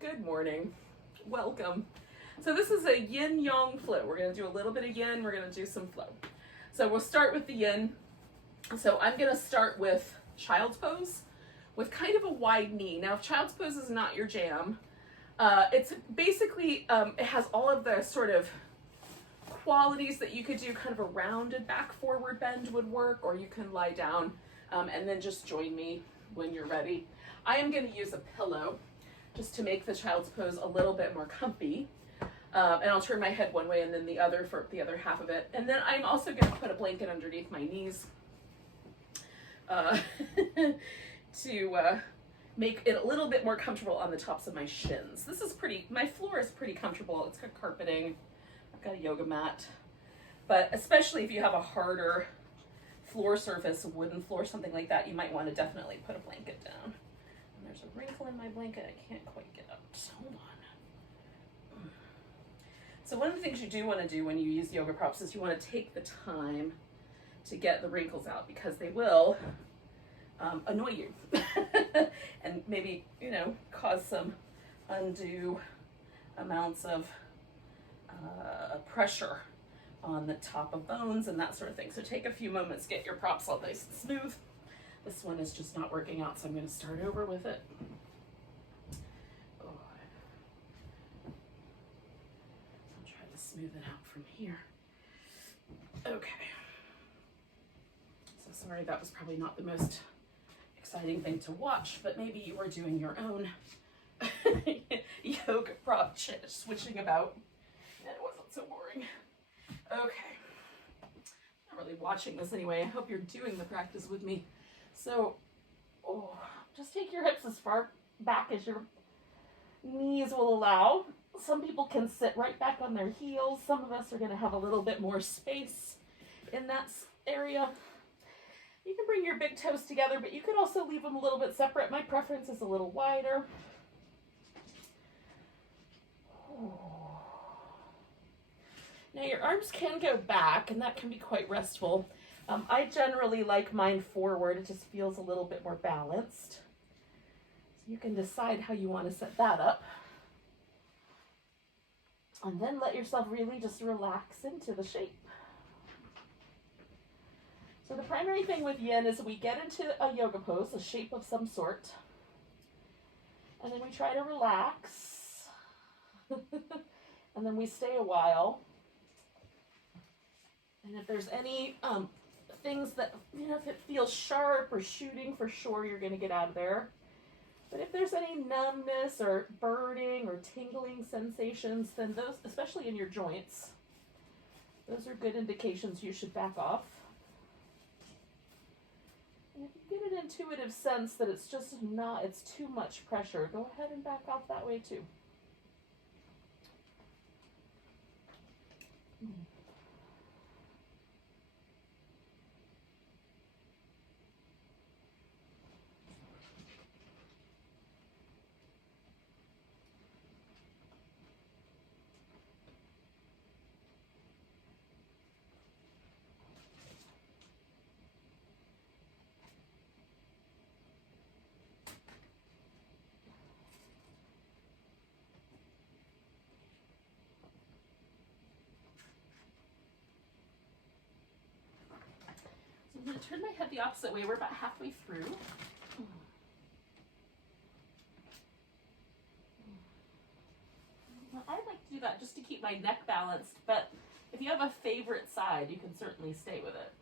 Good morning. Welcome. So this is a yin yang flow. We're going to do a little bit of yin, we're going to do some flow. So we'll start with the yin. So I'm going to start with child's pose with kind of a wide knee. Now, if child's pose is not your jam, it's basically, it has all of the sort of qualities that you could do. Kind of a rounded back forward bend would work, or you can lie down and then just join me when you're ready. I am going to use a pillow just to make the child's pose a little bit more comfy. And I'll turn my head one way and then the other for the other half of it. And then I'm also going to put a blanket underneath my knees to make it a little bit more comfortable on the tops of my shins. This is my floor is pretty comfortable. It's got carpeting. I've got a yoga mat. But especially if you have a harder floor surface, a wooden floor, something like that, you might want to definitely put a blanket down. And there's a wrinkle in my blanket I can't quite get out. Hold on. So one of the things you do want to do when you use yoga props is you want to take the time to get the wrinkles out, because they will annoy you and maybe, cause some undue amounts of pressure on the top of bones and that sort of thing. So take a few moments, get your props all nice and smooth. This one is just not working out, so I'm going to start over with it. I'll try to smooth it out from here. Okay. So sorry, that was probably not the most exciting thing to watch, but maybe you were doing your own yoga prop switching about and it wasn't so boring. Okay. Not really watching this anyway. I hope you're doing the practice with me. So, just take your hips as far back as your knees will allow. Some people can sit right back on their heels. Some of us are going to have a little bit more space in that area. You can bring your big toes together, but you could also leave them a little bit separate. My preference is a little wider. Now your arms can go back, and that can be quite restful. I generally like mine forward. It just feels a little bit more balanced. So you can decide how you want to set that up. And then let yourself really just relax into the shape. So the primary thing with yin is we get into a yoga pose, a shape of some sort, and then we try to relax, and then we stay a while. And if there's any things that, if it feels sharp or shooting, for sure you're going to get out of there. But if there's any numbness or burning or tingling sensations, then those, especially in your joints, those are good indications you should back off. And if you get an intuitive sense that it's too much pressure, go ahead and back off that way too. I'm going to turn my head the opposite way. We're about halfway through. Well, I like to do that just to keep my neck balanced, but if you have a favorite side, you can certainly stay with it.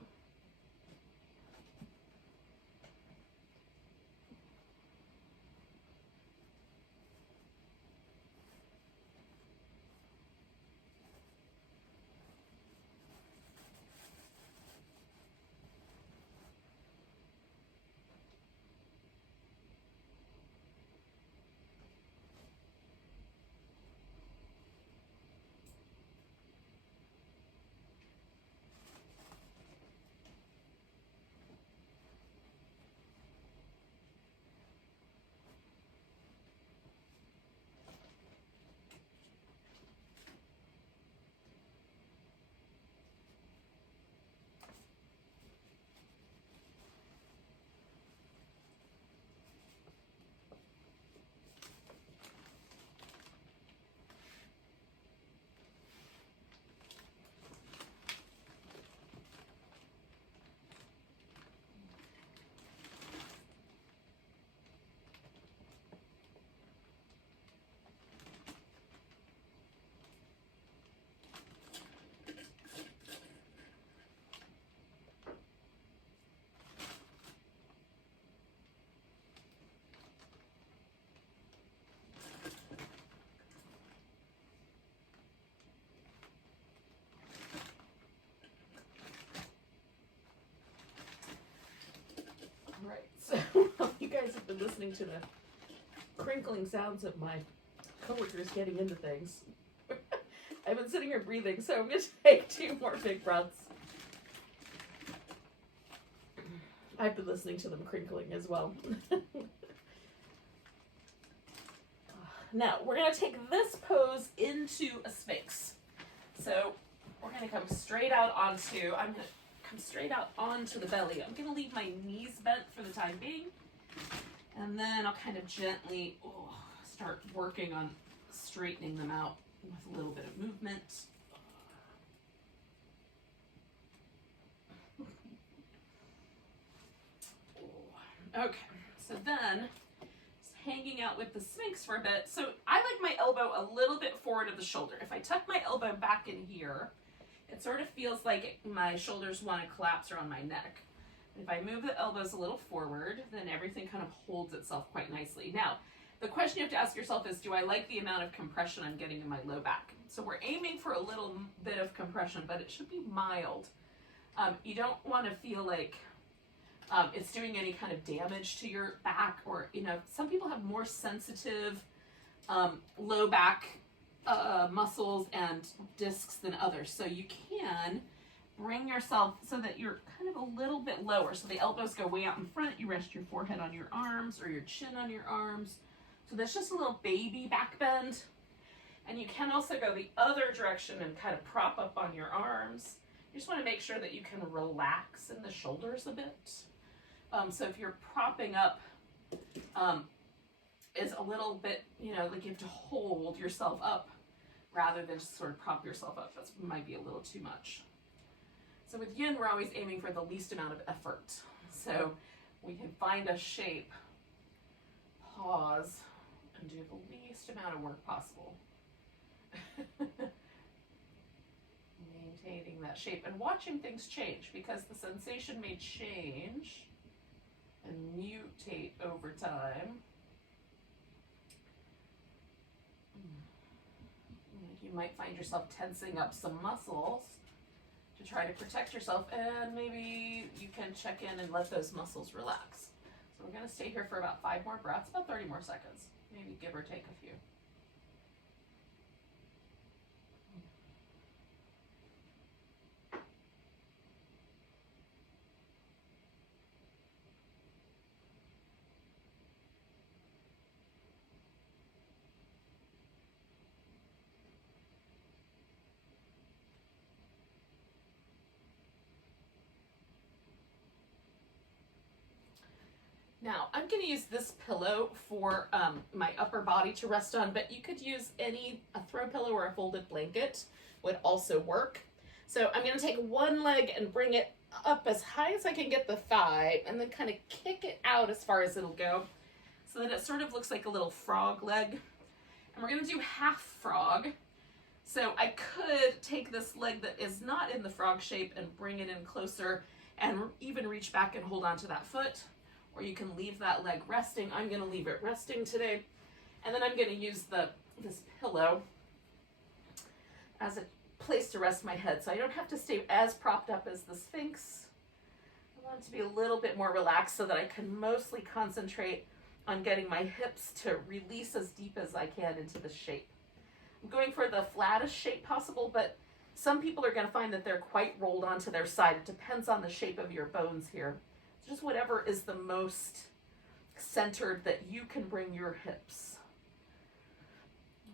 listening to the crinkling sounds of my coworkers getting into things. I've been sitting here breathing, so I'm going to take 2 more big breaths. I've been listening to them crinkling as well. Now, we're going to take this pose into a Sphinx. So we're going to come straight out onto, I'm going to come straight out onto the belly. I'm going to leave my knees bent for the time being. And then I'll kind of gently start working on straightening them out with a little bit of movement. Okay, so then just hanging out with the Sphinx for a bit. So I like my elbow a little bit forward of the shoulder. If I tuck my elbow back in here, it sort of feels like my shoulders want to collapse around my neck. If I move the elbows a little forward, then everything kind of holds itself quite nicely. Now, the question you have to ask yourself is, do I like the amount of compression I'm getting in my low back? So we're aiming for a little bit of compression, but it should be mild. You don't want to feel like it's doing any kind of damage to your back, or, you know, some people have more sensitive low back muscles and discs than others. So you can bring yourself so that you're kind of a little bit lower. So the elbows go way out in front. You rest your forehead on your arms or your chin on your arms. So that's just a little baby back bend. And you can also go the other direction and kind of prop up on your arms. You just want to make sure that you can relax in the shoulders a bit. So if you're propping up, is a little bit, you know, like you have to hold yourself up rather than just sort of prop yourself up. That might be a little too much. So with Yin, we're always aiming for the least amount of effort. So we can find a shape, pause, and do the least amount of work possible. Maintaining that shape and watching things change, because the sensation may change and mutate over time. You might find yourself tensing up some muscles to try to protect yourself, and maybe you can check in and let those muscles relax. So we're going to stay here for about 5 more breaths, about 30 more seconds, maybe give or take a few. Now, I'm going to use this pillow for my upper body to rest on, but you could use a throw pillow or a folded blanket would also work. So I'm going to take one leg and bring it up as high as I can get the thigh, and then kind of kick it out as far as it'll go, so that it sort of looks like a little frog leg. And we're going to do half frog. So I could take this leg that is not in the frog shape and bring it in closer and even reach back and hold onto that foot. Or you can leave that leg resting. I'm going to leave it resting today. And then I'm going to use this pillow as a place to rest my head, so I don't have to stay as propped up as the Sphinx. I want it to be a little bit more relaxed so that I can mostly concentrate on getting my hips to release as deep as I can into the shape. I'm going for the flattest shape possible, but some people are going to find that they're quite rolled onto their side. It depends on the shape of your bones here. Just whatever is the most centered that you can bring your hips,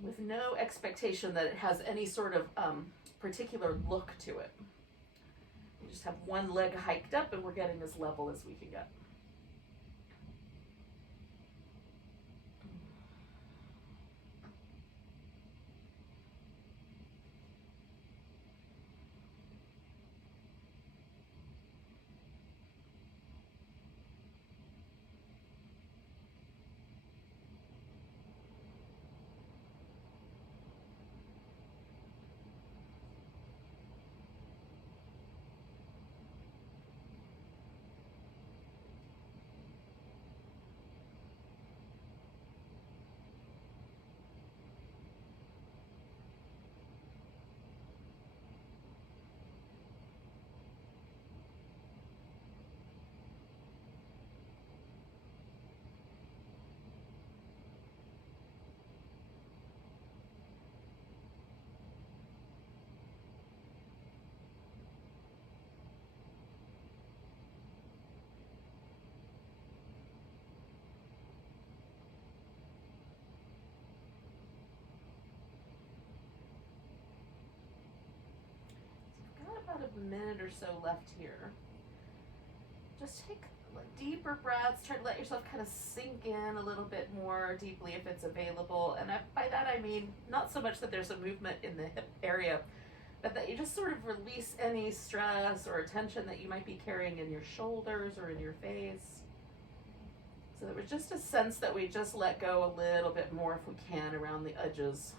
with no expectation that it has any sort of particular look to it. We just have one leg hiked up and we're getting as level as we can get. a minute or so left here. Just take deeper breaths. Try to let yourself kind of sink in a little bit more deeply if it's available. And by that I mean not so much that there's a movement in the hip area, but that you just sort of release any stress or tension that you might be carrying in your shoulders or in your face. So there was just a sense that we just let go a little bit more if we can around the edges.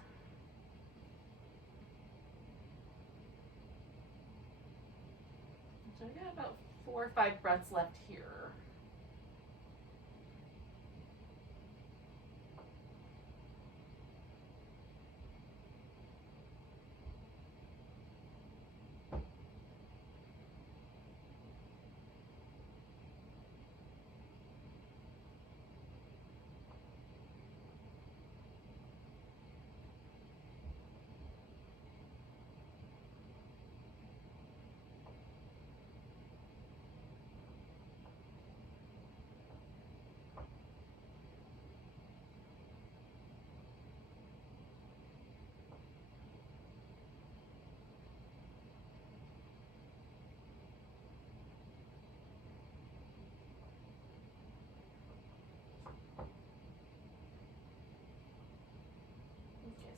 So I got about 4 or 5 breaths left here.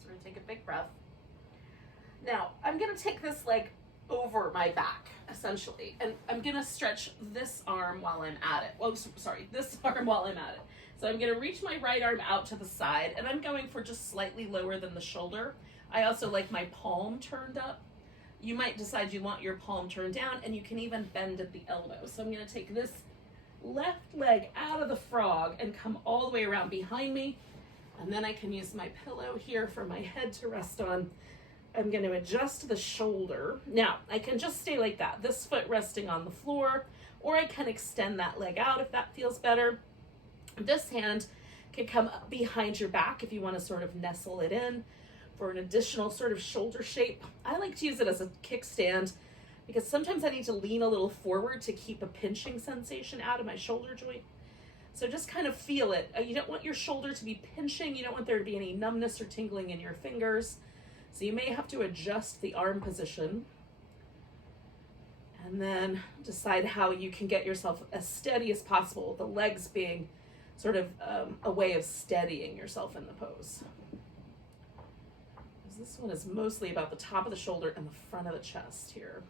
We're going to take a big breath. Now, I'm going to take this leg over my back, essentially, and I'm going to stretch this arm while I'm at it. Well, sorry, this arm while I'm at it. So I'm going to reach my right arm out to the side, and I'm going for just slightly lower than the shoulder. I also like my palm turned up. You might decide you want your palm turned down, and you can even bend at the elbow. So I'm going to take this left leg out of the frog and come all the way around behind me. And then I can use my pillow here for my head to rest on. I'm going to adjust the shoulder. Now, I can just stay like that, this foot resting on the floor, or I can extend that leg out if that feels better. This hand can come up behind your back if you want to sort of nestle it in for an additional sort of shoulder shape. I like to use it as a kickstand because sometimes I need to lean a little forward to keep a pinching sensation out of my shoulder joint. So just kind of feel it. You don't want your shoulder to be pinching. You don't want there to be any numbness or tingling in your fingers. So you may have to adjust the arm position. And then decide how you can get yourself as steady as possible, the legs being sort of a way of steadying yourself in the pose. Because this one is mostly about the top of the shoulder and the front of the chest here.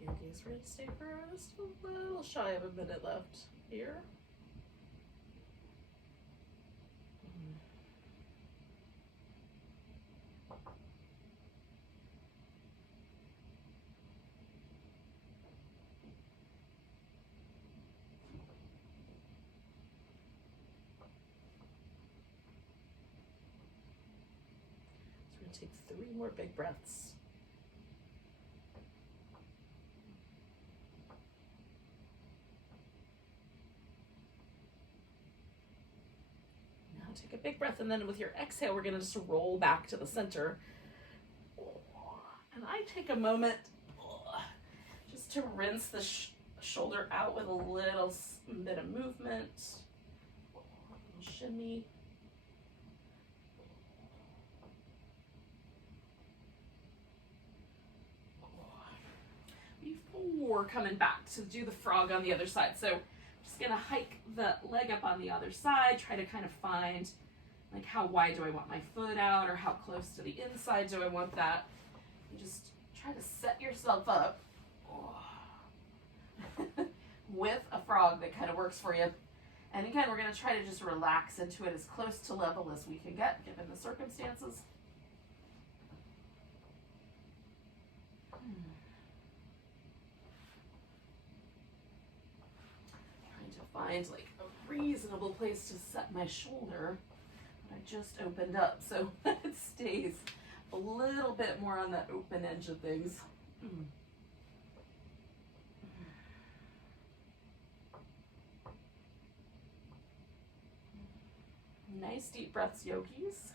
Yogis, ready to stay for just a little shy of a minute left here. So we're going to take 3 more big breaths. Take a big breath, and then with your exhale, we're going to just roll back to the center. And I take a moment just to rinse the shoulder out with a little bit of movement, a little shimmy. or coming back to do the frog on the other side. So I'm just gonna hike the leg up on the other side, try to kind of find like how wide do I want my foot out, or how close to the inside do I want that. You just try to set yourself up with a frog that kind of works for you. And again, we're going to try to just relax into it as close to level as we can get, given the circumstances. Trying to find like a reasonable place to set my shoulder. I just opened up, so it stays a little bit more on the open edge of things. Nice deep breaths, yogis.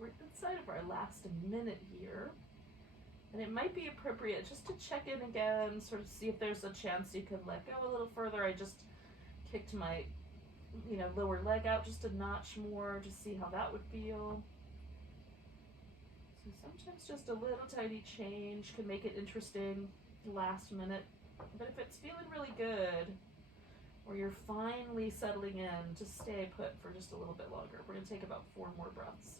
We're inside of our last minute here, and it might be appropriate just to check in again, sort of see if there's a chance you could let go a little further. I just kicked my, lower leg out just a notch more, just see how that would feel. So sometimes just a little tiny change can make it interesting last minute, but if it's feeling really good, or you're finally settling in, just stay put for just a little bit longer. We're going to take about 4 more breaths.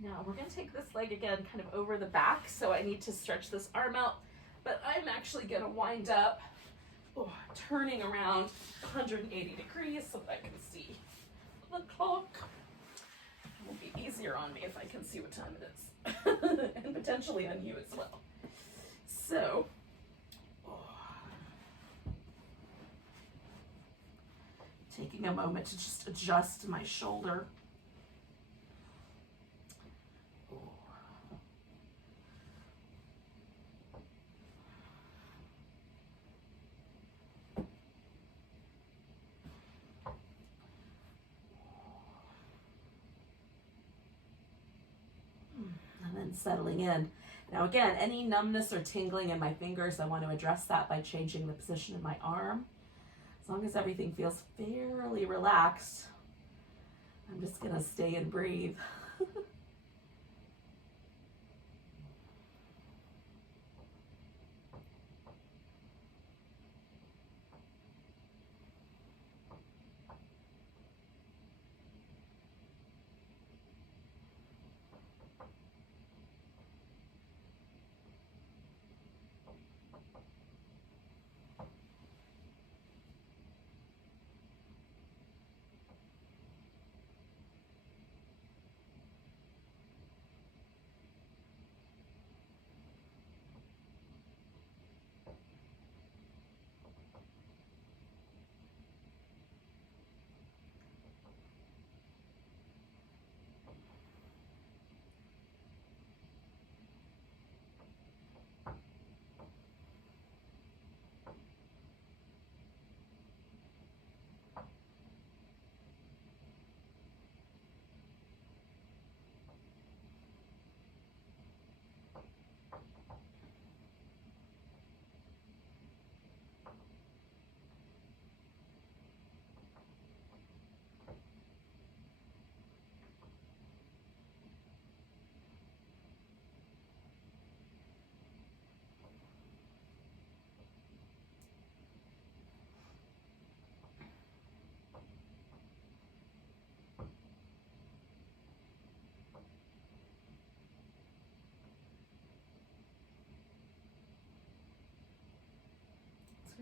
Now we're going to take this leg again kind of over the back, so I need to stretch this arm out, but I'm actually going to wind up turning around 180 degrees so that I can see the clock. It will be easier on me if I can see what time it is, and potentially on you as well. So, taking a moment to just adjust my shoulder. And then settling in. Now again, any numbness or tingling in my fingers, I want to address that by changing the position of my arm. As long as everything feels fairly relaxed, I'm just going to stay and breathe.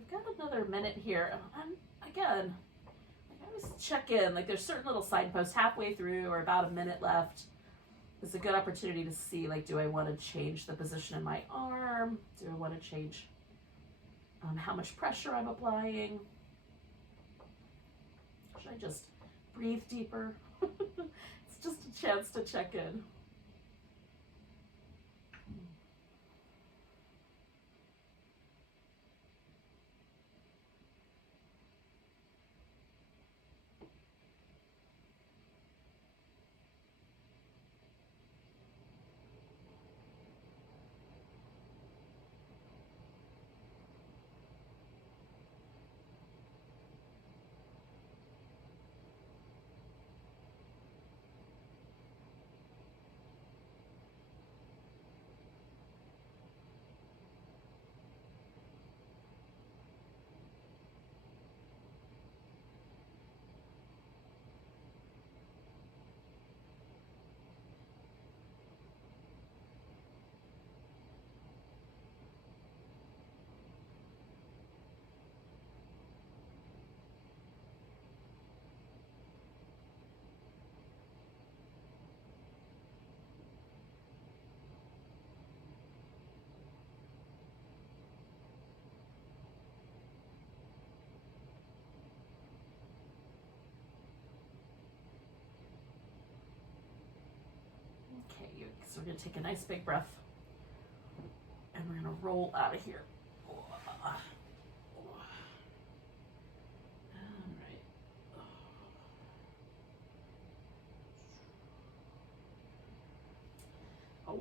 I've got another minute here. And again, I always check in. Like there's certain little signposts halfway through or about a minute left. It's a good opportunity to see, like, do I want to change the position in my arm? Do I want to change how much pressure I'm applying? Should I just breathe deeper? It's just a chance to check in. Okay, so we're going to take a nice big breath and we're going to roll out of here. All right. Oh.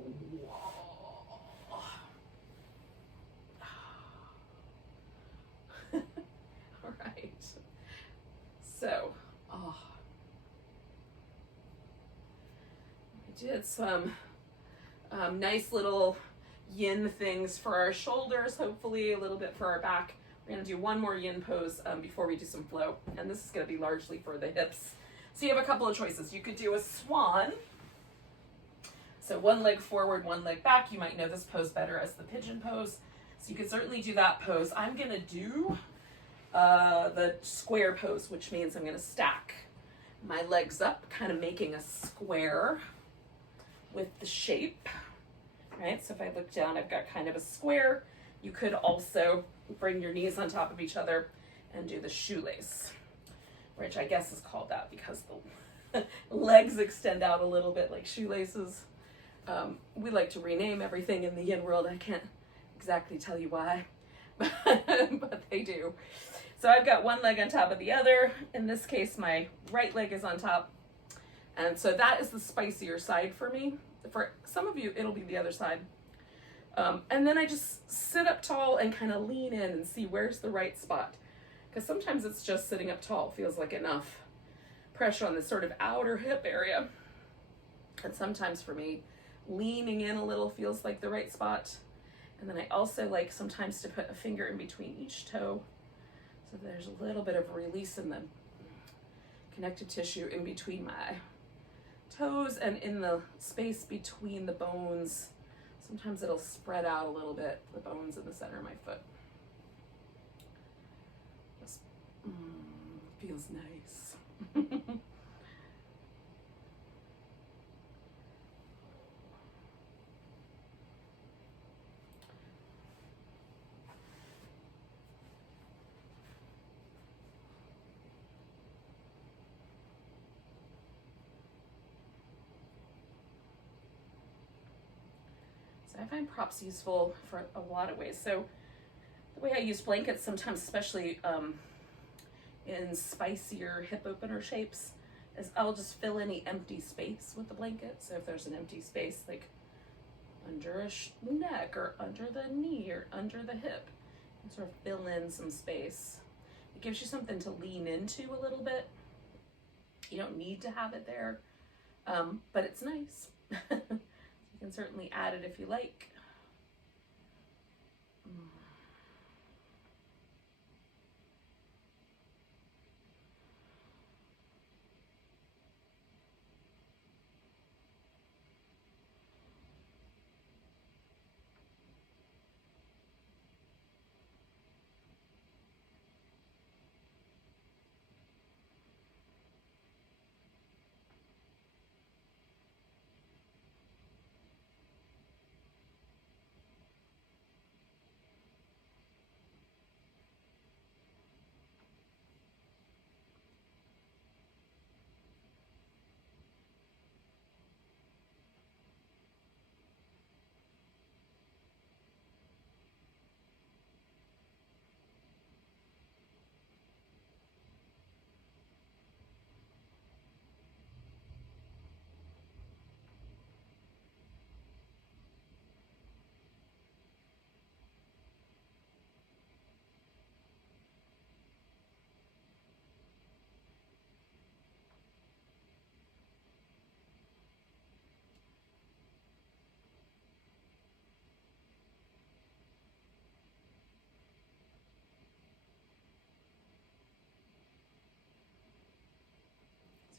All right. So, I did some nice little yin things for our shoulders, hopefully a little bit for our back. We're going to do one more yin pose before we do some flow, and this is going to be largely for the hips. So you have a couple of choices. You could do a swan. So one leg forward, one leg back. You might know this pose better as the pigeon pose. So you could certainly do that pose. I'm going to do the square pose, which means I'm going to stack my legs up, kind of making a square with the shape, right? So if I look down, I've got kind of a square. You could also bring your knees on top of each other and do the shoelace, which I guess is called that because the legs extend out a little bit like shoelaces. We like to rename everything in the yin world. I can't exactly tell you why, but they do. So I've got one leg on top of the other. In this case, my right leg is on top. And so that is the spicier side for me. For some of you, it'll be the other side. And then I just sit up tall and kind of lean in and see where's the right spot. Because sometimes it's just sitting up tall feels like enough pressure on this sort of outer hip area. And sometimes for me, leaning in a little feels like the right spot. And then I also like sometimes to put a finger in between each toe. So there's a little bit of release in the connective tissue in between my toes and in the space between the bones. Sometimes it'll spread out a little bit, the bones in the center of my foot. Just feels nice. I find props useful for a lot of ways. So the way I use blankets sometimes, especially in spicier hip opener shapes, is I'll just fill any empty space with the blanket. So if there's an empty space like under a neck or under the knee or under the hip, you sort of fill in some space. It gives you something to lean into a little bit. You don't need to have it there, but it's nice. You can certainly add it if you like.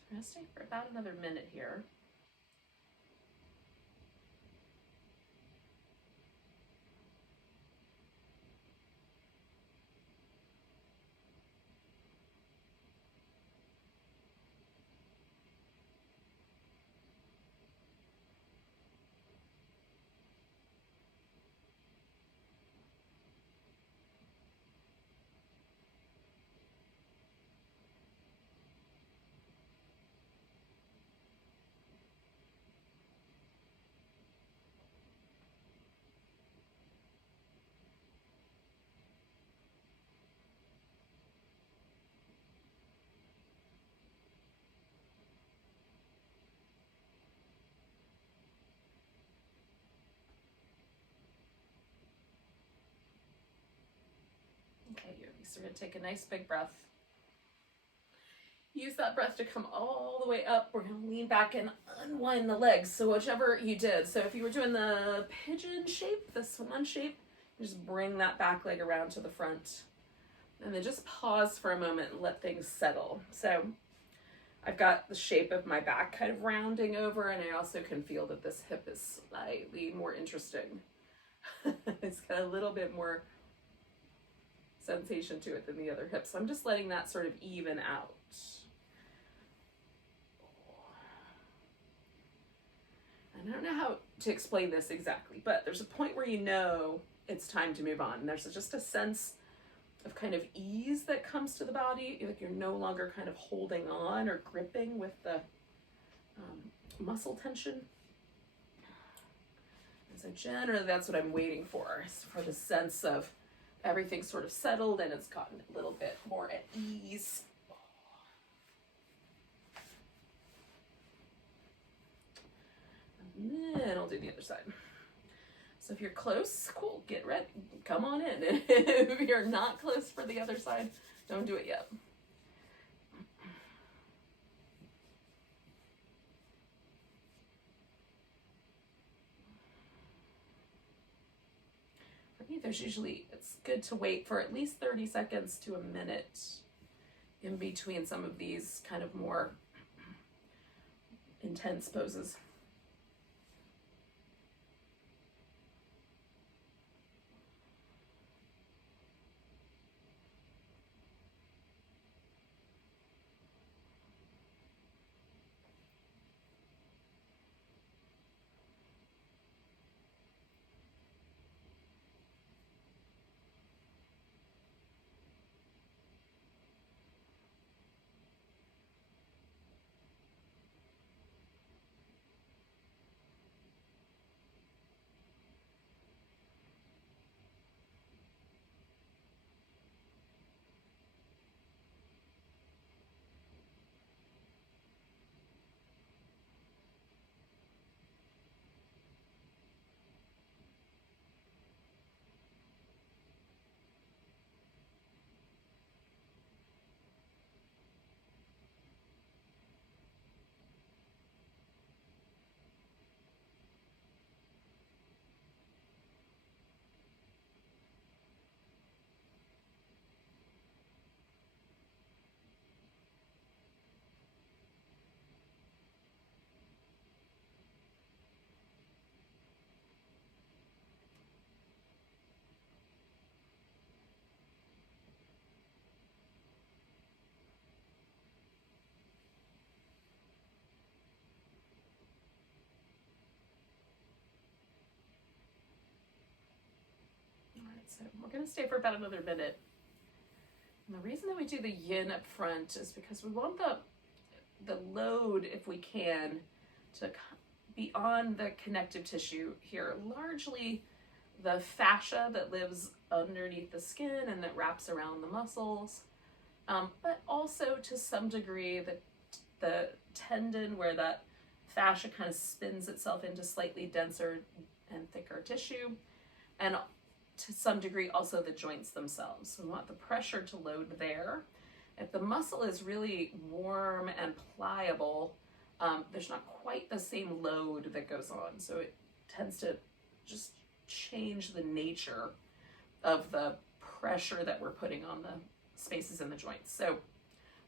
We're going to stay for about another minute here. Okay, yogis, we're going to take a nice big breath. Use that breath to come all the way up. We're going to lean back and unwind the legs. So whichever you did. So if you were doing the pigeon shape, the swan shape, just bring that back leg around to the front. And then just pause for a moment and let things settle. So I've got the shape of my back kind of rounding over, and I also can feel that this hip is slightly more interesting. It's got a little bit more sensation to it than the other hip. So I'm just letting that sort of even out. And I don't know how to explain this exactly, but there's a point where you know it's time to move on. There's just a sense of kind of ease that comes to the body. Like you're no longer kind of holding on or gripping with the muscle tension. And so generally that's what I'm waiting for the sense of everything sort of settled and it's gotten a little bit more at ease. And then I'll do the other side. So if you're close, cool, get ready, come on in. If you're not close for the other side, don't do it yet. For me, it's good to wait for at least 30 seconds to a minute in between some of these kind of more intense poses. So we're going to stay for about another minute. And the reason that we do the yin up front is because we want the load, if we can, to be on the connective tissue here, largely the fascia that lives underneath the skin and that wraps around the muscles, but also to some degree the tendon where that fascia kind of spins itself into slightly denser and thicker tissue, and to some degree also the joints themselves. We want the pressure to load there. If the muscle is really warm and pliable, there's not quite the same load that goes on. So it tends to just change the nature of the pressure that we're putting on the spaces in the joints. So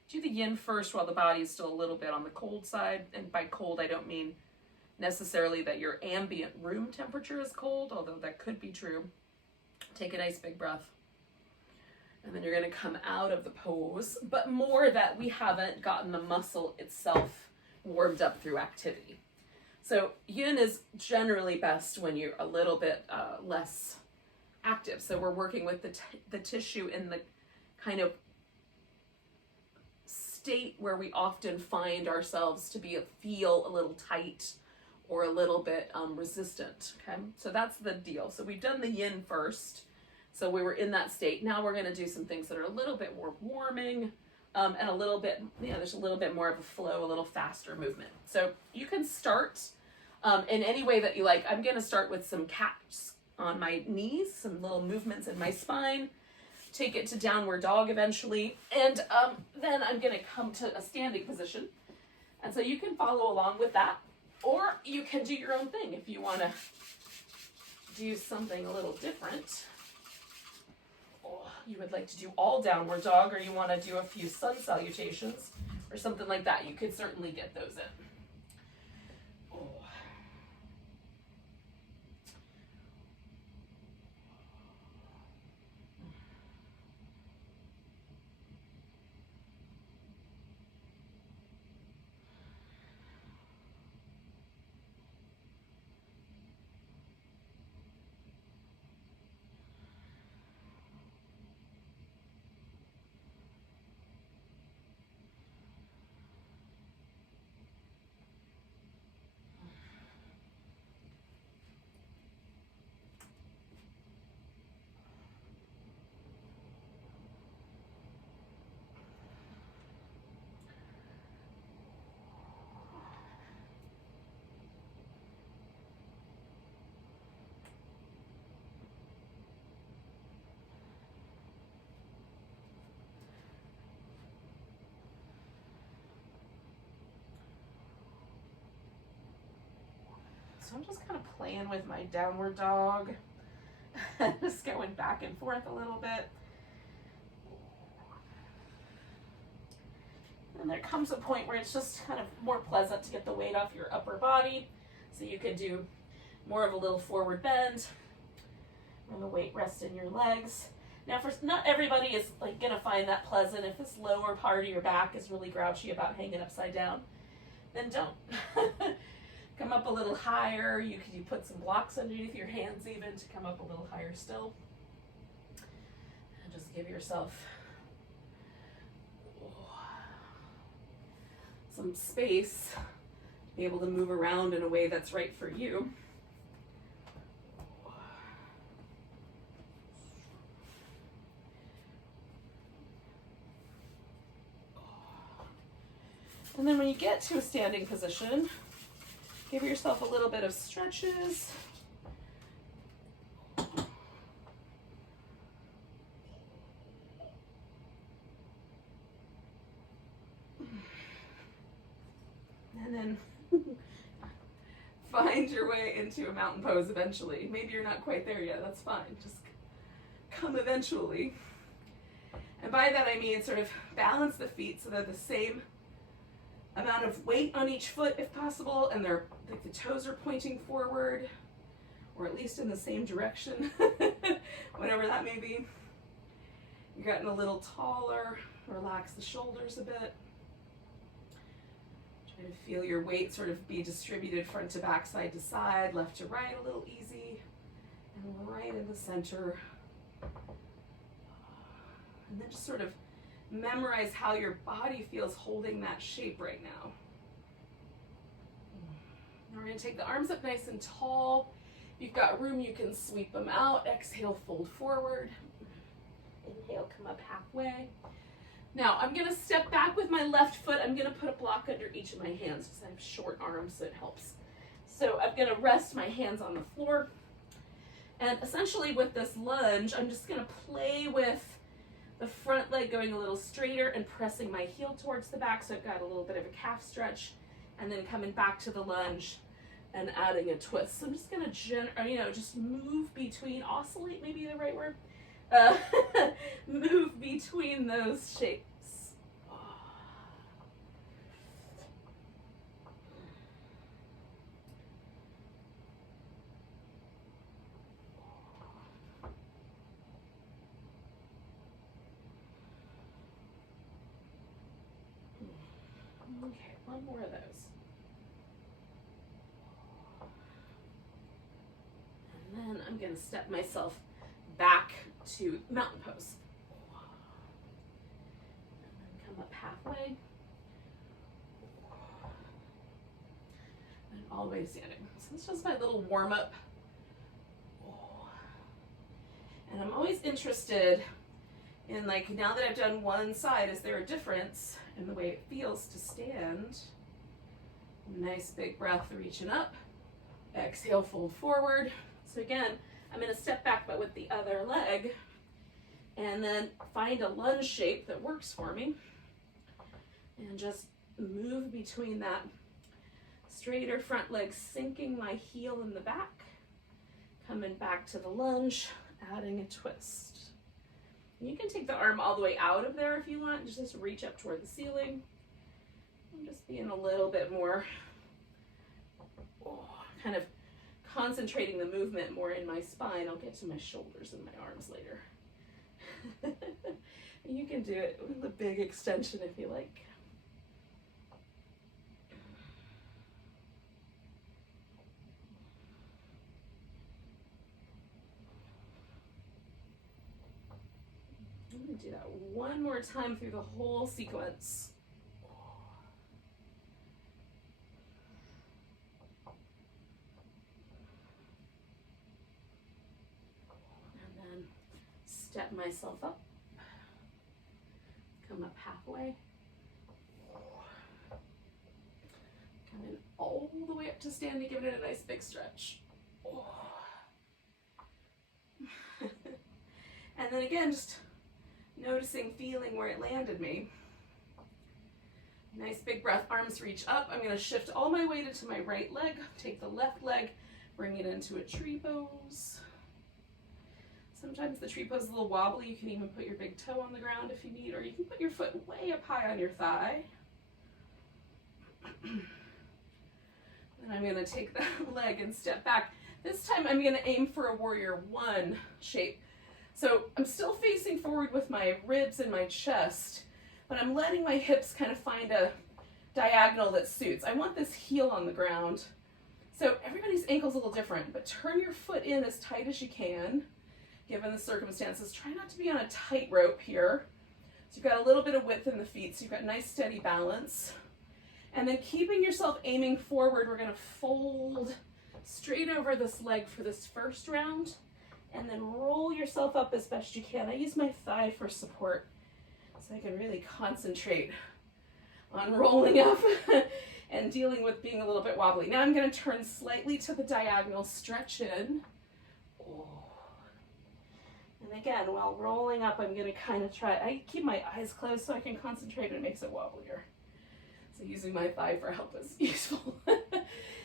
do the yin first while the body is still a little bit on the cold side. And by cold, I don't mean necessarily that your ambient room temperature is cold, although that could be true. Take a nice big breath. And then you're going to come out of the pose, but more that we haven't gotten the muscle itself warmed up through activity. So yin is generally best when you're a little bit less active. So we're working with the tissue in the kind of state where we often find ourselves to feel a little tight or a little bit resistant. Okay, so that's the deal. So we've done the yin first. So we were in that state. Now we're going to do some things that are a little bit more warming and a little bit, there's a little bit more of a flow, a little faster movement. So you can start in any way that you like. I'm going to start with some cats on my knees, some little movements in my spine, take it to downward dog eventually. And then I'm going to come to a standing position. And so you can follow along with that, or you can do your own thing if you want to do something a little different. You would like to do all downward dog, or you want to do a few sun salutations or something like that, you could certainly get those in. So I'm just kind of playing with my downward dog, just going back and forth a little bit. And there comes a point where it's just kind of more pleasant to get the weight off your upper body. So you could do more of a little forward bend and the weight rest in your legs. Now, for not everybody is like gonna find that pleasant. If this lower part of your back is really grouchy about hanging upside down, then don't. Come up a little higher. You put some blocks underneath your hands even to come up a little higher still. And just give yourself some space to be able to move around in a way that's right for you. And then when you get to a standing position, give yourself a little bit of stretches. And then find your way into a mountain pose eventually. Maybe you're not quite there yet, that's fine. Just come eventually. And by that I mean sort of balance the feet so they're the same amount of weight on each foot if possible, and they're like the toes are pointing forward, or at least in the same direction, whatever that may be. You're getting a little taller. Relax the shoulders a bit. Try to feel your weight sort of be distributed front to back, side to side, left to right, a little easy, and right in the center. And then just sort of memorize how your body feels holding that shape right now. Now we're going to take the arms up nice and tall. If you've got room, you can sweep them out. Exhale, fold forward. Inhale, come up halfway. Now I'm going to step back with my left foot. I'm going to put a block under each of my hands because I have short arms, so it helps. So I'm going to rest my hands on the floor. And essentially with this lunge, I'm just going to play with the front leg going a little straighter and pressing my heel towards the back, so I've got a little bit of a calf stretch, and then coming back to the lunge and adding a twist. So I'm just gonna just move between, oscillate maybe the right word, move between those shapes. One more of those. And then I'm going to step myself back to mountain pose. And then come up halfway. And all the way to standing. So this is just my little warm up. And I'm always interested in, like, now that I've done one side, is there a difference in the way it feels to stand? Nice big breath, reaching up. Exhale, fold forward. So again, I'm going to step back but with the other leg and then find a lunge shape that works for me and just move between that straighter front leg, sinking my heel in the back, coming back to the lunge, adding a twist. You can take the arm all the way out of there if you want, just reach up toward the ceiling. I'm just being a little bit more kind of concentrating the movement more in my spine. I'll get to my shoulders and my arms later. You can do it with a big extension if you like. I'm going to do that one more time through the whole sequence. Step myself up, come up halfway, come in all the way up to standing, give it a nice big stretch. And then again, just noticing, feeling where it landed me. Nice big breath, arms reach up. I'm going to shift all my weight into my right leg, take the left leg, bring it into a tree pose. Sometimes the tree pose is a little wobbly. You can even put your big toe on the ground if you need, or you can put your foot way up high on your thigh. Then I'm going to take that leg and step back. This time I'm going to aim for a warrior one shape. So I'm still facing forward with my ribs and my chest, but I'm letting my hips kind of find a diagonal that suits. I want this heel on the ground. So everybody's ankle's a little different, but turn your foot in as tight as you can. Given the circumstances, try not to be on a tightrope here. So you've got a little bit of width in the feet, so you've got nice steady balance. And then keeping yourself aiming forward, we're going to fold straight over this leg for this first round, and then roll yourself up as best you can. I use my thigh for support, so I can really concentrate on rolling up and dealing with being a little bit wobbly. Now I'm going to turn slightly to the diagonal, stretch in. And again, while rolling up, I'm going to kind of try, I keep my eyes closed so I can concentrate, and it makes it wobblier. So using my thigh for help is useful.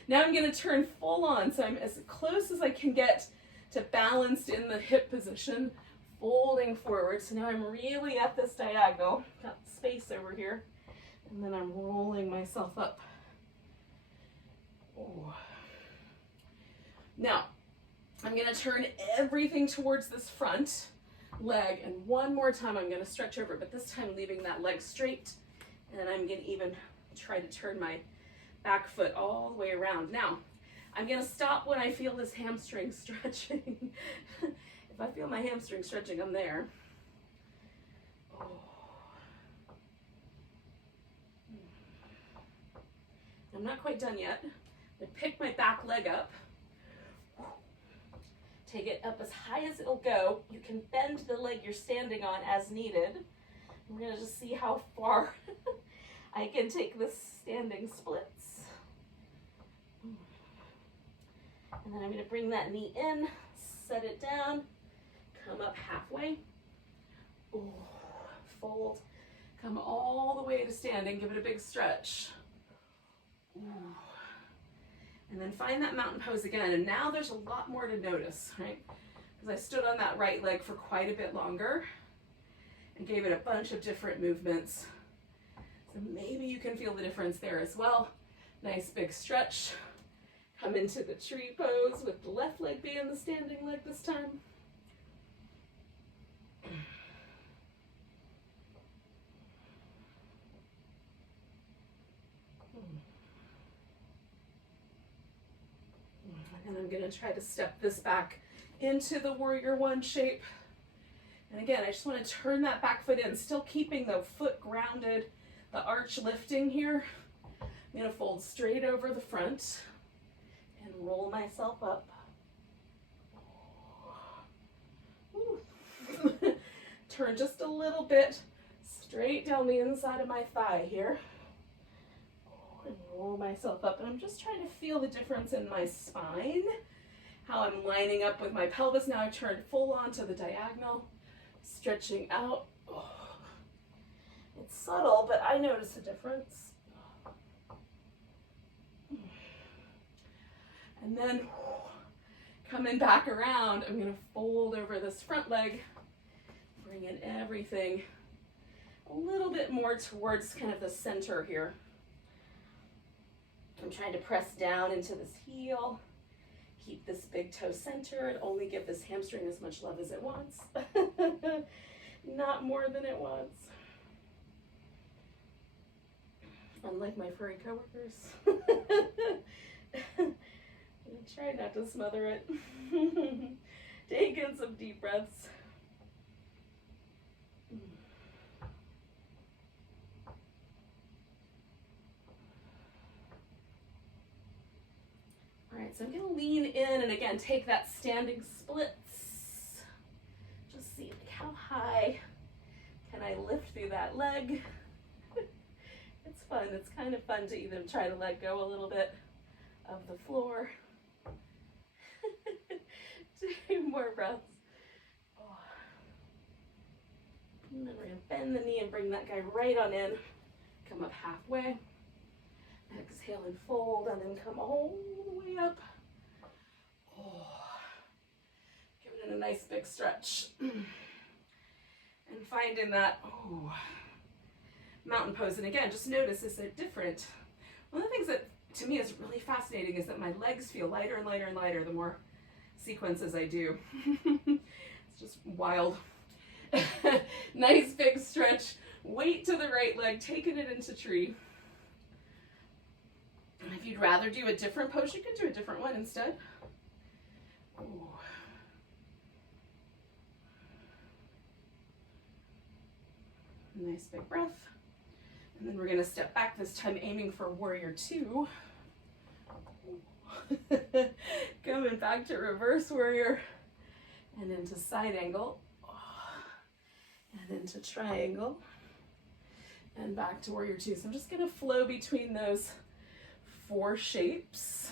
Now I'm going to turn full on, so I'm as close as I can get to balanced in the hip position, folding forward. So now I'm really at this diagonal, got space over here, and then I'm rolling myself up. Now, I'm going to turn everything towards this front leg, and one more time I'm going to stretch over, but this time leaving that leg straight, and I'm going to even try to turn my back foot all the way around. Now, I'm going to stop when I feel this hamstring stretching. If I feel my hamstring stretching, I'm there. I'm not quite done yet. I pick my back leg up. Take it up as high as it'll go. You can bend the leg you're standing on as needed. We're going to just see how far I can take this standing splits. And then I'm going to bring that knee in, set it down, come up halfway. Fold, come all the way to standing, give it a big stretch. And then find that mountain pose again. And now there's a lot more to notice, right? Because I stood on that right leg for quite a bit longer and gave it a bunch of different movements. So maybe you can feel the difference there as well. Nice big stretch. Come into the tree pose with the left leg being the standing leg this time. gonna try to step this back into the warrior one shape. And again, I just want to turn that back foot in, still keeping the foot grounded, the arch lifting here. I'm gonna fold straight over the front and roll myself up. Turn just a little bit straight down the inside of my thigh here. And roll myself up. And I'm just trying to feel the difference in my spine, how I'm lining up with my pelvis. Now I've turned full on to the diagonal, stretching out. Oh, it's subtle, but I notice a difference. And then coming back around, I'm gonna fold over this front leg, bring in everything a little bit more towards kind of the center here. I'm trying to press down into this heel, keep this big toe centered, only give this hamstring as much love as it wants. Not more than it wants. Unlike my furry coworkers. Try not to smother it. Take in some deep breaths. All right, so I'm gonna lean in and again, take that standing splits. Just see like how high can I lift through that leg. It's fun, it's kind of fun to even try to let go a little bit of the floor. 2 more breaths. Oh. And then we're gonna bend the knee and bring that guy right on in. Come up halfway. Exhale and fold, and then come all the way up. Oh. Give it a nice big stretch. And finding that mountain pose. And again, just notice, is it different? One of the things that to me is really fascinating is that my legs feel lighter and lighter and lighter the more sequences I do. It's just wild. Nice big stretch. Weight to the right leg, taking it into tree. And if you'd rather do a different pose, you can do a different one instead. Ooh. Nice big breath. And then we're going to step back, this time aiming for warrior 2. Coming back to reverse warrior and into side angle and into triangle and back to warrior 2. So I'm just going to flow between those 4 shapes,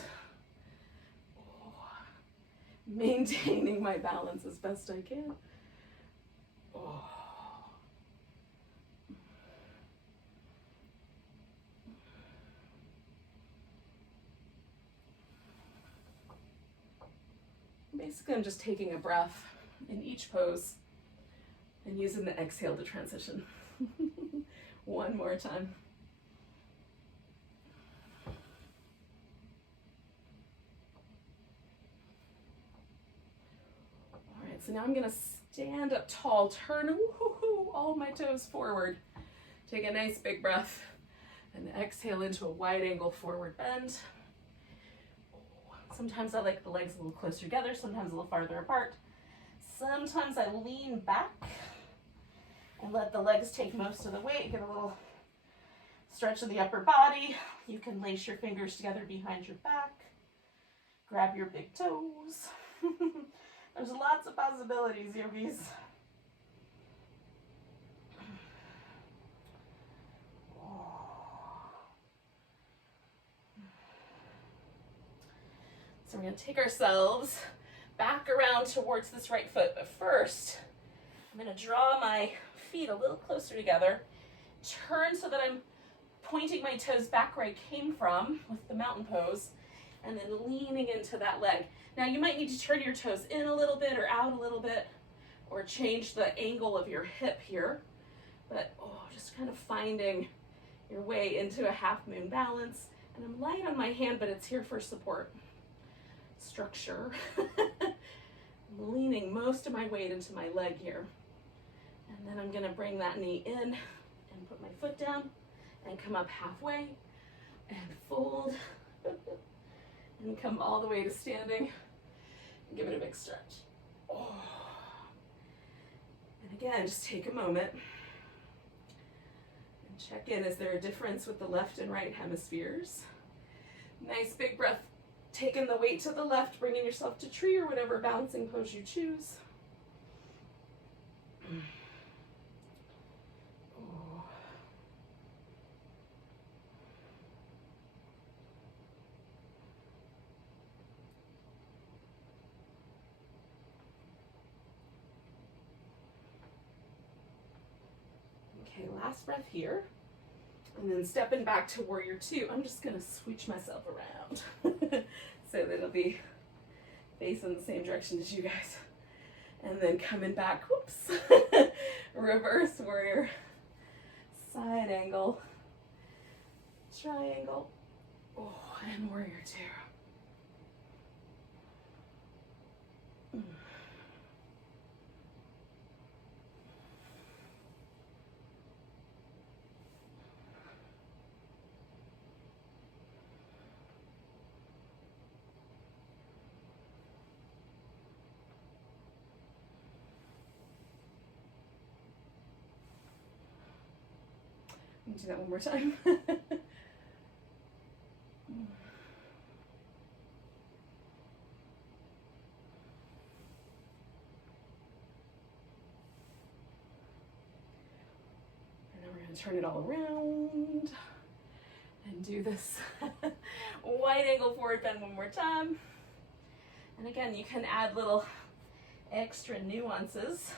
maintaining my balance as best I can. Basically, I'm just taking a breath in each pose and using the exhale to transition. One more time. All right, so now I'm gonna stand up tall, turn all my toes forward. Take a nice big breath and exhale into a wide angle forward bend. Sometimes I like the legs a little closer together, sometimes a little farther apart. Sometimes I lean back and let the legs take most of the weight. Get a little stretch of the upper body. You can lace your fingers together behind your back. Grab your big toes. There's lots of possibilities, yogis. So we're going to take ourselves back around towards this right foot, but first I'm going to draw my feet a little closer together, turn so that I'm pointing my toes back where I came from with the mountain pose, and then leaning into that leg. Now you might need to turn your toes in a little bit or out a little bit, or change the angle of your hip here, but just kind of finding your way into a half moon balance. And I'm light on my hand, but it's here for support. Structure. I'm leaning most of my weight into my leg here. And then I'm going to bring that knee in and put my foot down and come up halfway and fold and come all the way to standing. Give it a big stretch. Oh. And again, just take a moment and check in. Is there a difference with the left and right hemispheres? Nice big breath. Taking the weight to the left, bringing yourself to tree or whatever balancing pose you choose. Oh. Okay, last breath here. And then stepping back to warrior two, I'm just gonna switch myself around so that it'll be facing the same direction as you guys. And then coming back, whoops, reverse warrior, side angle, triangle, oh, and warrior two. Do that one more time. Turn it all around and do this wide angle forward bend one more time. And again, you can add little extra nuances,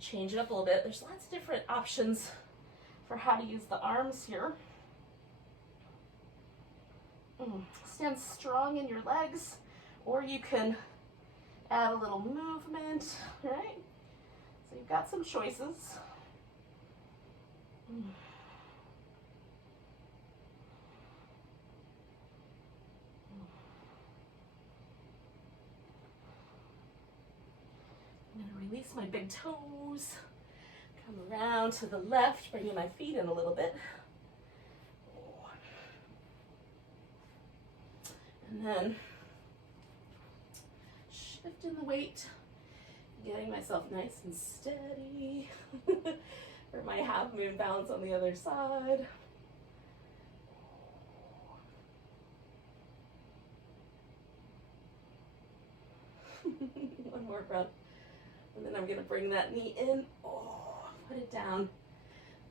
change it up a little bit. There's lots of different options for how to use the arms here. Stand strong in your legs, or you can add a little movement, right? So you've got some choices. I'm going to release my big toes, come around to the left, bringing my feet in a little bit. And then shifting the weight, getting myself nice and steady. For my half moon balance on the other side. One more breath. And then I'm going to bring that knee in. Oh, put it down.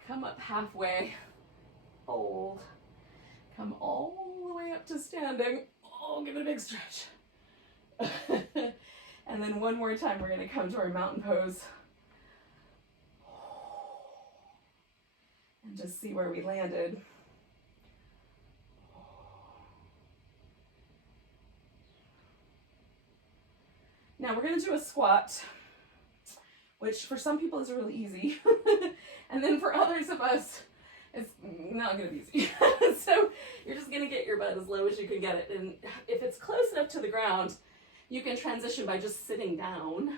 Come up halfway. Hold. Come all the way up to standing. Oh, give it a big stretch. And then one more time, we're going to come to our mountain pose. And just see where we landed. Now we're going to do a squat, which for some people is really easy. And then for others of us, it's not going to be easy. So you're just going to get your butt as low as you can get it. And if it's close enough to the ground, you can transition by just sitting down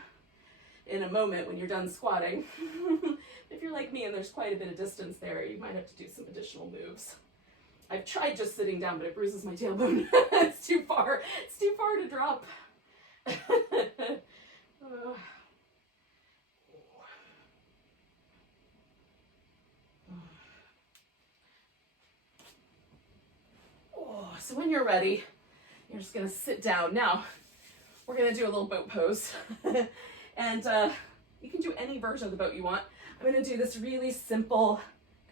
in a moment when you're done squatting. If you're like me and there's quite a bit of distance there, you might have to do some additional moves. I've tried just sitting down, but it bruises my tailbone. It's too far. It's too far to drop. So when you're ready, you're just gonna sit down. Now, we're gonna do a little boat pose. And you can do any version of the boat you want. I'm gonna do this really simple,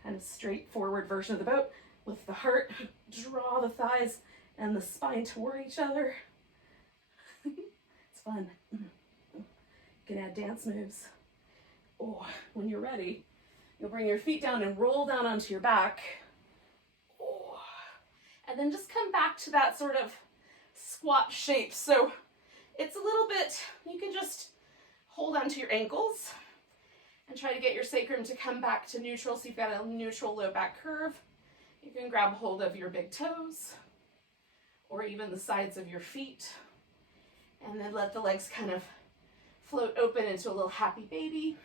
kind of straightforward version of the boat. Lift the heart, draw the thighs and the spine toward each other. It's fun. You can add dance moves. Oh, when you're ready, you'll bring your feet down and roll down onto your back. Oh, and then just come back to that sort of squat shape. So it's a little bit, you can just hold onto your ankles and try to get your sacrum to come back to neutral. So you've got a neutral low back curve. You can grab hold of your big toes or even the sides of your feet, and then let the legs kind of float open into a little happy baby.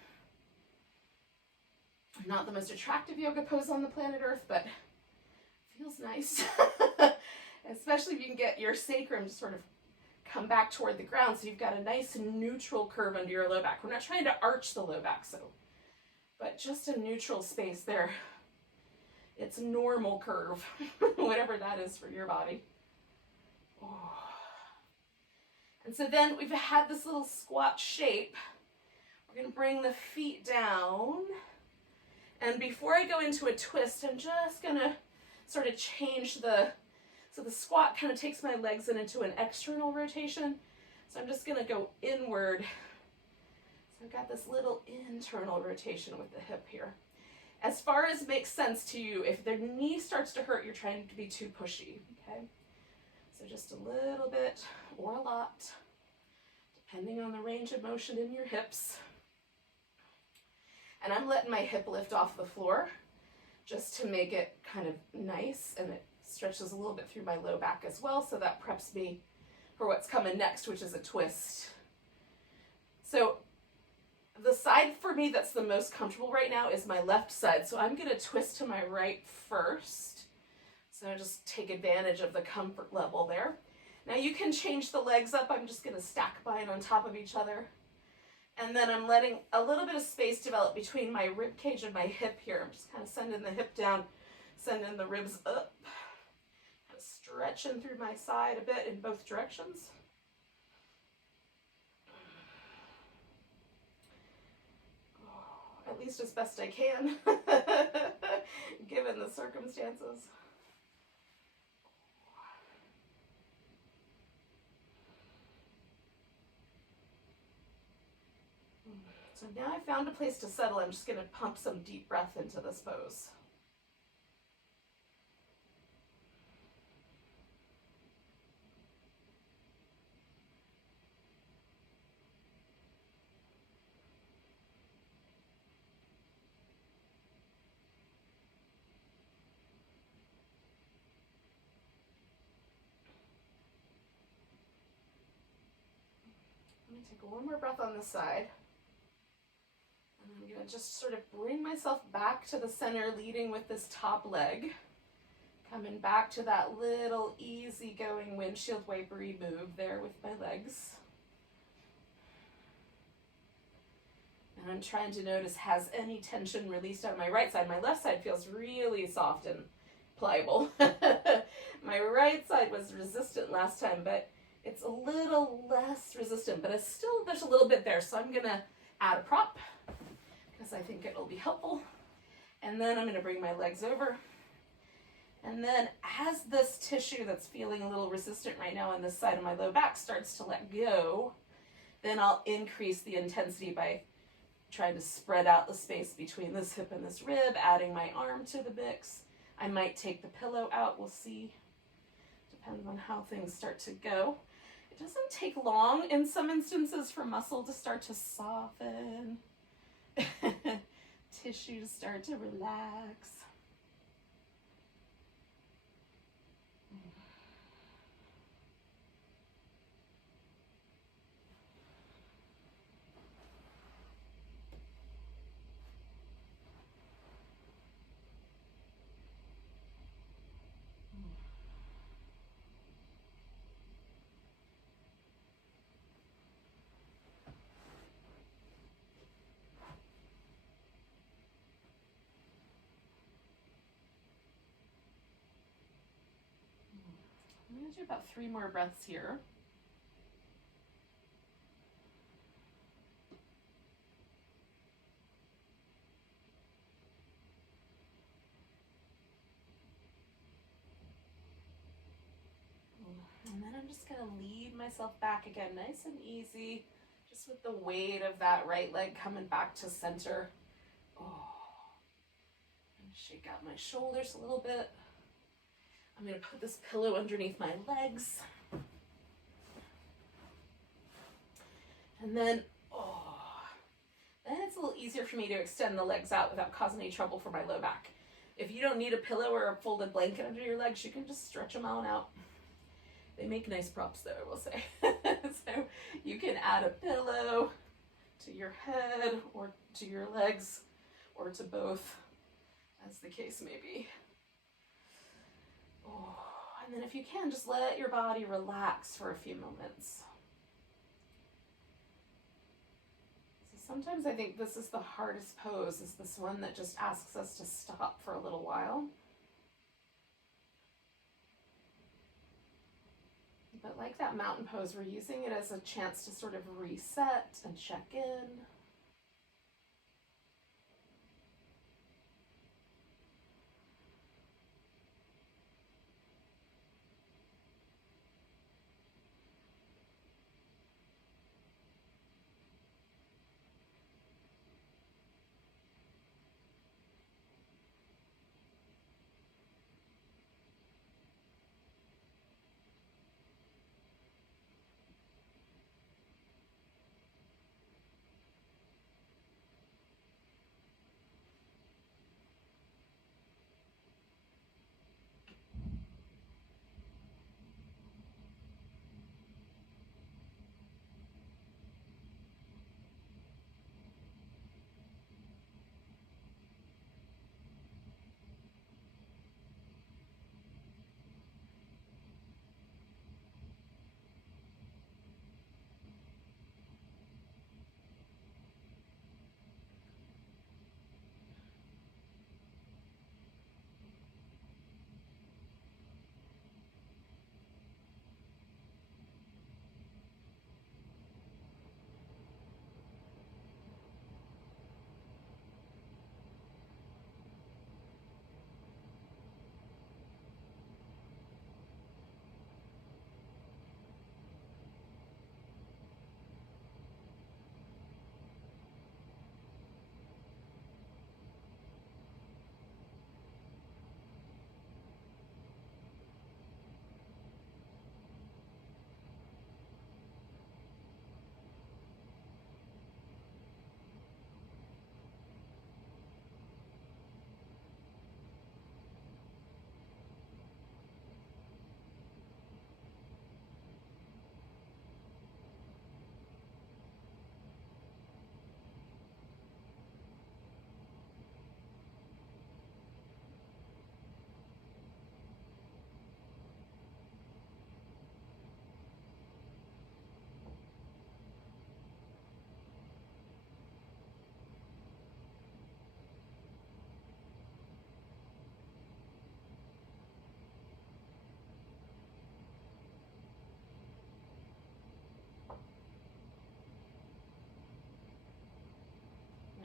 Not the most attractive yoga pose on the planet Earth, but feels nice. Especially if you can get your sacrum to sort of come back toward the ground so you've got a nice neutral curve under your low back. We're not trying to arch the low back, but just a neutral space there. It's normal curve, whatever that is for your body. Oh. And so then we've had this little squat shape. We're going to bring the feet down. And before I go into a twist, I'm just going to sort of change so the squat kind of takes my legs into an external rotation. So I'm just going to go inward. So I've got this little internal rotation with the hip here. As far as makes sense to you, if the knee starts to hurt, you're trying to be too pushy, okay? So just a little bit or a lot, depending on the range of motion in your hips. And I'm letting my hip lift off the floor just to make it kind of nice, and it stretches a little bit through my low back as well, so that preps me for what's coming next, which is a twist. So the side for me that's the most comfortable right now is my left side, so I'm going to twist to my right first. So I just take advantage of the comfort level there. Now you can change the legs up. I'm just going to stack mine on top of each other. And then I'm letting a little bit of space develop between my rib cage and my hip here. I'm just kind of sending the hip down, sending the ribs up, kind of stretching through my side a bit in both directions. At least as best I can, given the circumstances. So now I've found a place to settle. I'm just going to pump some deep breath into this pose. Let me take one more breath on this side. And I'm going to just sort of bring myself back to the center, leading with this top leg. Coming back to that little easygoing windshield wipery move there with my legs. And I'm trying to notice, has any tension released on my right side? My left side feels really soft and pliable. My right side was resistant last time, but it's a little less resistant, but it's still, there's a little bit there. So I'm going to add a prop because I think it'll be helpful. And then I'm going to bring my legs over. And then as this tissue that's feeling a little resistant right now on this side of my low back starts to let go, then I'll increase the intensity by trying to spread out the space between this hip and this rib, adding my arm to the mix. I might take the pillow out, we'll see. Depends on how things start to go. It doesn't take long in some instances for muscle to start to soften, tissue to start to relax. I'm going to do about 3 more breaths here. And then I'm just going to lead myself back again, nice and easy, just with the weight of that right leg coming back to center. Oh, I'm going to shake out my shoulders a little bit. I'm going to put this pillow underneath my legs. And then, then it's a little easier for me to extend the legs out without causing any trouble for my low back. If you don't need a pillow or a folded blanket under your legs, you can just stretch them on out. They make nice props though, I will say. So you can add a pillow to your head or to your legs or to both, as the case may be. Oh, And then if you can, just let your body relax for a few moments. So sometimes I think this is the hardest pose, is this one that just asks us to stop for a little while. But like that mountain pose, we're using it as a chance to sort of reset and check in.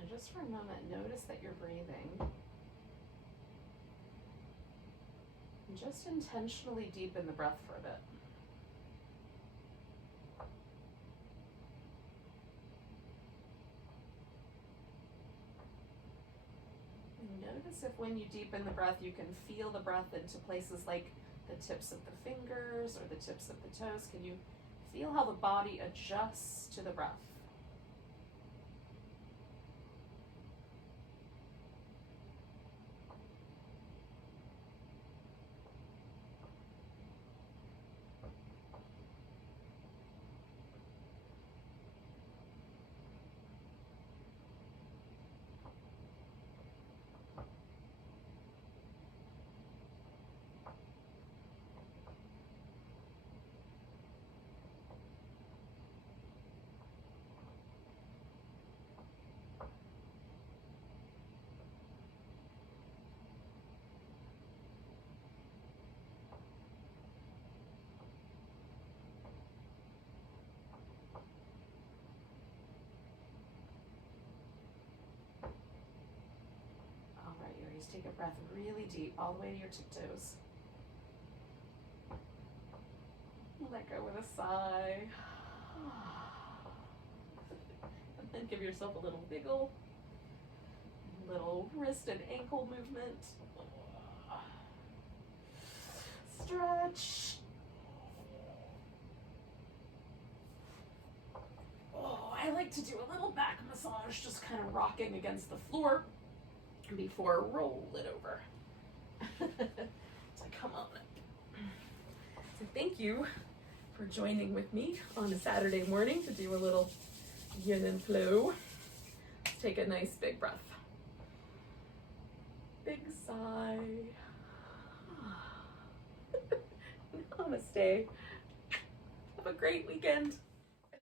Just for a moment, notice that you're breathing. And just intentionally deepen the breath for a bit. And notice if when you deepen the breath, you can feel the breath into places like the tips of the fingers or the tips of the toes. Can you feel how the body adjusts to the breath? Just take a breath really deep, all the way to your tiptoes. Let go with a sigh. And then give yourself a little wiggle. Little wrist and ankle movement. Stretch. Oh, I like to do a little back massage, just kind of rocking against the floor before I roll it over. So come on. So thank you for joining with me on a Saturday morning to do a little yin and flow. Let's take a nice big breath. Big sigh. Namaste. Have a great weekend.